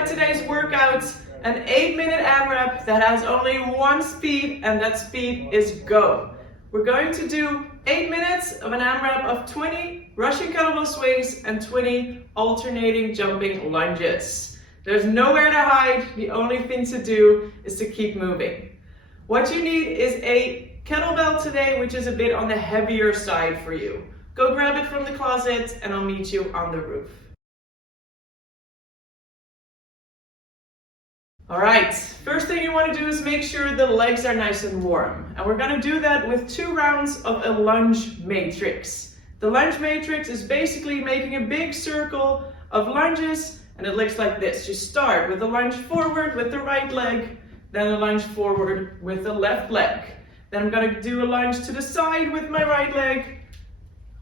inside today's workout an 8-minute AMRAP that has only one speed, and that speed is go. We're going to do 8 minutes of an AMRAP of 20 Russian kettlebell swings and 20 alternating jumping lunges. There's nowhere to hide. The only thing to do is to keep moving. What you need is a kettlebell today, which is a bit on the heavier side for you. Go grab it from the closet and I'll meet you on the roof. All right, first thing you want to do is make sure the legs are nice and warm. And we're going to do that with 2 rounds of a lunge matrix. The lunge matrix is basically making a big circle of lunges, and it looks like this. You start with a lunge forward with the right leg, then a lunge forward with the left leg. Then I'm going to do a lunge to the side with my right leg,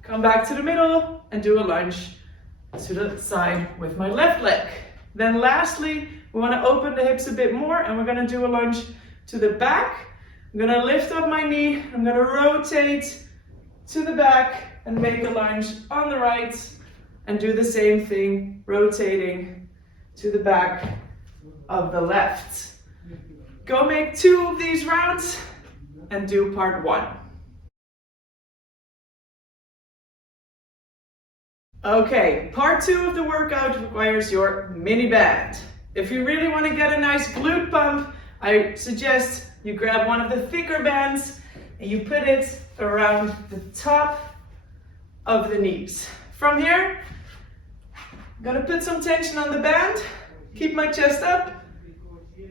come back to the middle and do a lunge to the side with my left leg. Then lastly, we want to open the hips a bit more and we're going to do a lunge to the back. I'm going to lift up my knee, I'm going to rotate to the back and make a lunge on the right and do the same thing, rotating to the back of the left. Go make 2 of these rounds and do part 1. Okay, part 2 of the workout requires your mini band. If you really want to get a nice glute pump, I suggest you grab one of the thicker bands and you put it around the top of the knees. From here, I'm going to put some tension on the band, keep my chest up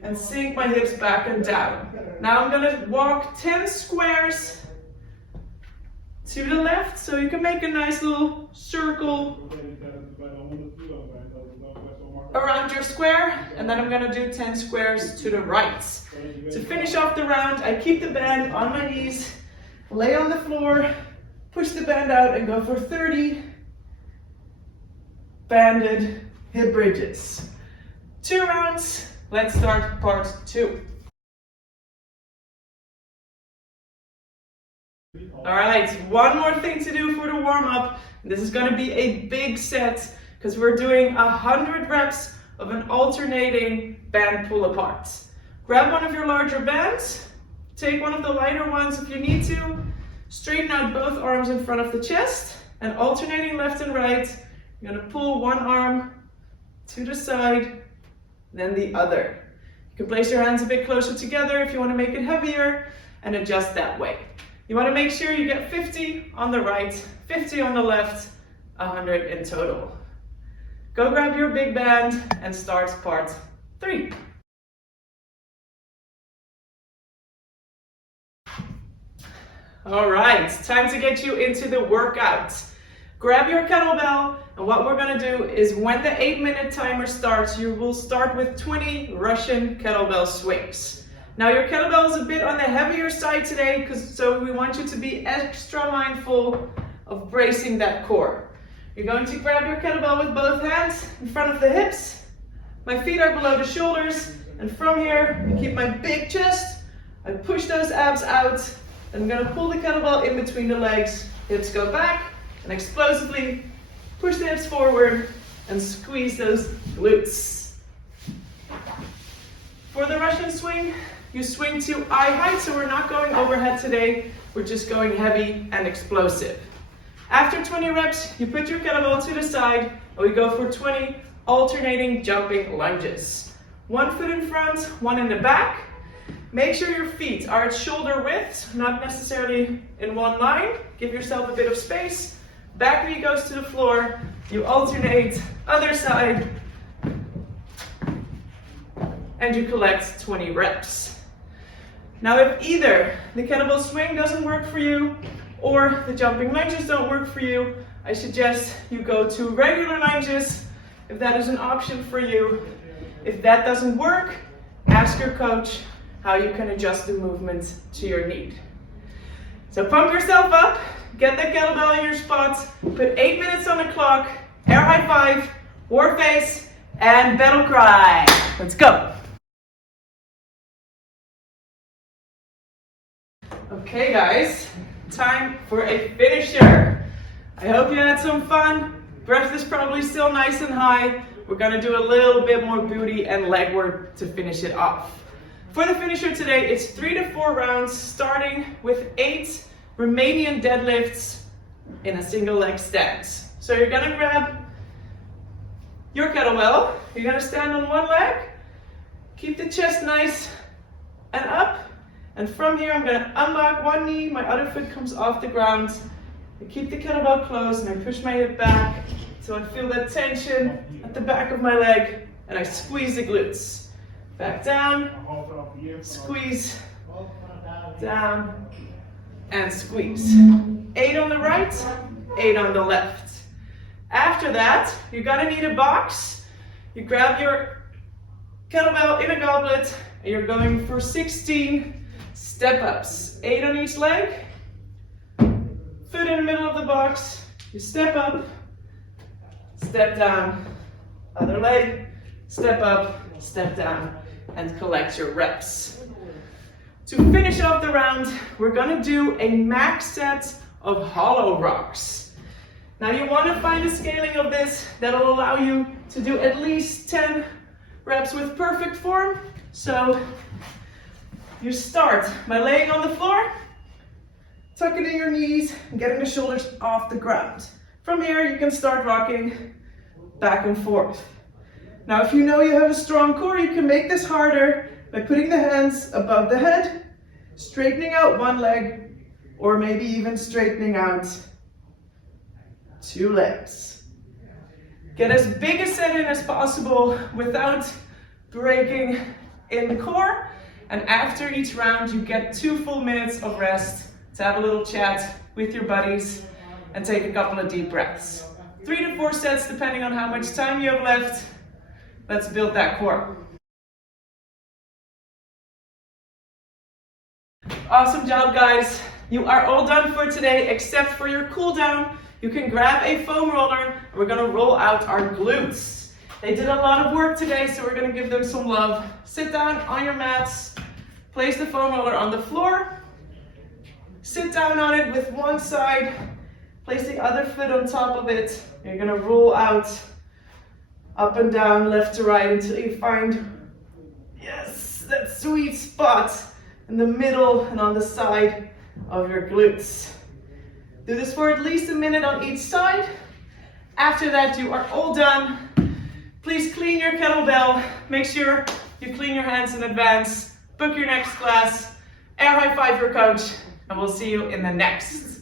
and sink my hips back and down. Now I'm going to walk 10 squares to the left, so you can make a nice little circle around your square, and then I'm going to do 10 squares to the right. To finish off the round, I keep the band on my knees, lay on the floor, push the band out and go for 30 banded hip bridges. 2 rounds, let's start part 2. All right, one more thing to do for the warm-up. This is going to be a big set because we're doing 100 reps of an alternating band pull-apart. Grab one of your larger bands, take one of the lighter ones if you need to, straighten out both arms in front of the chest, and alternating left and right, you're going to pull one arm to the side, then the other. You can place your hands a bit closer together if you want to make it heavier, and adjust that way. You want to make sure you get 50 on the right, 50 on the left, 100 in total. Go grab your big band and start part 3. All right, time to get you into the workout. Grab your kettlebell, and what we're going to do is when the 8-minute timer starts, you will start with 20 Russian kettlebell swings. Now your kettlebell is a bit on the heavier side today, so we want you to be extra mindful of bracing that core. You're going to grab your kettlebell with both hands in front of the hips. My feet are below the shoulders, and from here, I keep my big chest. I push those abs out, and I'm going to pull the kettlebell in between the legs. Hips go back, and explosively push the hips forward and squeeze those glutes. For the Russian swing, you swing to eye height, so we're not going overhead today. We're just going heavy and explosive. After 20 reps, you put your kettlebell to the side, and we go for 20 alternating jumping lunges. 1 foot in front, 1 in the back. Make sure your feet are at shoulder width, not necessarily in one line. Give yourself a bit of space. Back knee goes to the floor. You alternate, other side, and you collect 20 reps. Now if either the kettlebell swing doesn't work for you or the jumping lunges don't work for you, I suggest you go to regular lunges if that is an option for you. If that doesn't work, ask your coach how you can adjust the movement to your need. So pump yourself up, get that kettlebell in your spot, put 8 minutes on the clock, air high five, war face, and battle cry. Let's go. Okay guys, time for a finisher. I hope you had some fun. Breath is probably still nice and high. we're gonna do a little bit more booty and leg work to finish it off. For the finisher today, it's 3 to 4 rounds, starting with 8 Romanian deadlifts in a single leg stance. So you're gonna grab your kettlebell, you're gonna stand on one leg, keep the chest nice and up, and from here I'm gonna unlock one knee, my other foot comes off the ground, I keep the kettlebell closed and I push my hip back so I feel that tension at the back of my leg and I squeeze the glutes. Back down, squeeze, down, and squeeze. 8 on the right, 8 on the left. After that, you're gonna need a box. You grab your kettlebell in a goblet, and you're going for 16 step-ups. 8 on each leg, foot in the middle of the box, you step up, step down, other leg, step up, step down, and collect your reps. To finish off the round, we're gonna do a max set of hollow rocks. Now you wanna find a scaling of this that'll allow you to do at least 10 reps with perfect form. So you start by laying on the floor, tucking in your knees, and getting the shoulders off the ground. From here, you can start rocking back and forth. Now, if you know you have a strong core, you can make this harder by putting the hands above the head, straightening out one leg, or maybe even straightening out 2 legs. Get as big a set in as possible without breaking in the core. And after each round, you get 2 full minutes of rest to have a little chat with your buddies and take a couple of deep breaths. 3 to 4 sets, depending on how much time you have left. Let's build that core. Awesome job, guys. You are all done for today, except for your cool down. You can grab a foam roller, and we're gonna roll out our glutes. They did a lot of work today, so we're gonna give them some love. Sit down on your mats, place the foam roller on the floor, sit down on it with one side, place the other foot on top of it. You're gonna roll out up and down, left to right, until you find, yes, that sweet spot in the middle and on the side of your glutes. Do this for at least a minute on each side. After that, you are all done. Please clean your kettlebell. Make sure you clean your hands in advance. Book your next class. Air high five your coach, and we'll see you in the next.